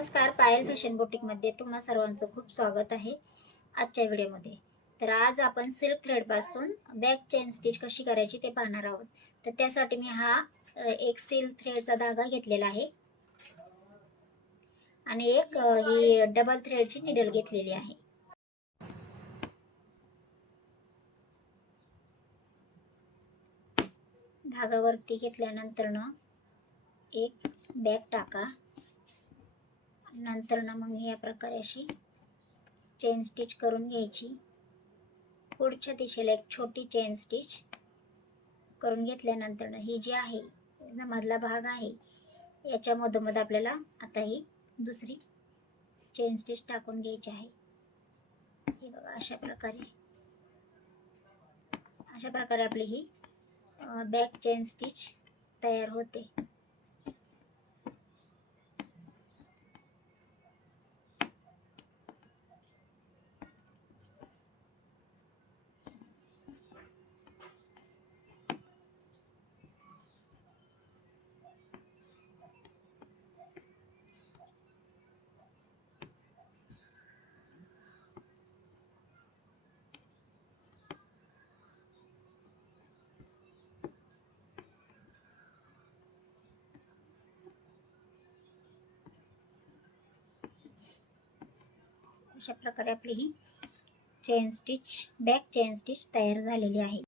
नमस्कार, पायल फॅशन बुटीकमध्ये तुम्हा सर्वांचं खूप स्वागत आहे आजच्या व्हिडिओमध्ये. तर आज आपण सिल्क थ्रेडपासून बॅक चेन स्टिच कशी करायची ते पाहणार आहोत. तर त्यासाठी मी एक सिल्क थ्रेडचा धागा घेतलेला आहे आणि ही डबल थ्रेडची निडल घेतलेली आहे. धागा वरती घेतल्यानंतर एक बॅक टाका. नंतर मग या प्रकारे अशी चेन स्टिच करून घ्यायची. पुढच्या दिशेला एक छोटी चेन स्टिच करून घेतल्यानंतर ही जी आहे मधला भाग आहे याच्या मधोमध आपल्याला आता ही दुसरी चेन स्टिच टाकून घ्यायची आहे. हे बघा, अशा प्रकारे आपली ही बॅक चेन स्टिच तयार होते. अशा प्रकारे आपली ही बॅक चेन स्टिच तयार झालेली आहे.